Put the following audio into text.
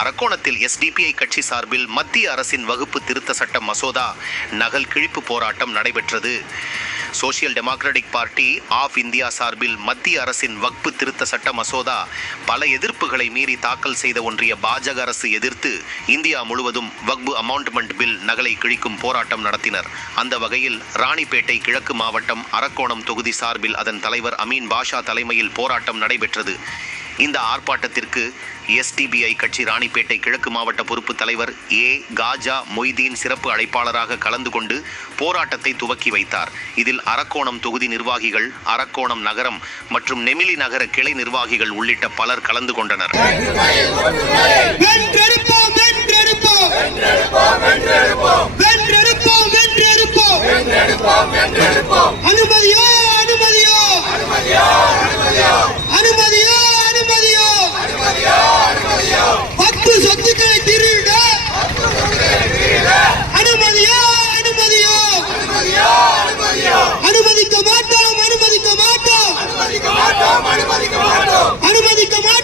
அரக்கோணத்தில் SDPI கட்சி சார்பில் மத்திய அரசின் வகுப்பு திருத்த சட்ட மசோதா நகல் கிழிப்பு போராட்டம் நடைபெற்றது. Social democratic party of India சார்பில் மத்திய அரசின் வக்பு திருத்த சட்ட மசோதா பல எதிர்ப்புகளை மீறி தாக்கல் செய்த ஒன்றிய பாஜக அரசு எதிர்த்து இந்தியா முழுவதும் வக்பு அமெண்ட்மெண்ட் பில் நகலை கிழிக்கும் போராட்டம் நடத்தினர். அந்த வகையில் ராணிப்பேட்டை கிழக்கு மாவட்டம் அரக்கோணம் தொகுதி சார்பில் அதன் தலைவர் அமீன் பாஷா தலைமையில் போராட்டம் நடைபெற்றது. இந்த ஆர்ப்பாட்டத்திற்கு எஸ்டிபிஐ கட்சி ராணிப்பேட்டை கிழக்கு மாவட்ட பொறுப்பு தலைவர் காஜா மொய்தீன் சிறப்பு அழைப்பாளராக கலந்து கொண்டு போராட்டத்தை துவக்கி வைத்தார். இதில் அரக்கோணம் தொகுதி நிர்வாகிகள், அரக்கோணம் நகரம் மற்றும் நெமிலி நகர கிளை நிர்வாகிகள் உள்ளிட்ட பலர் கலந்து கொண்டனர். சொத்துக்களை திருட அனுமதியோ அனுமதியோ அனுமதிக்க மாட்டோம் அனுமதிக்க மாட்டோம் அனுமதிக்க மாட்டோம்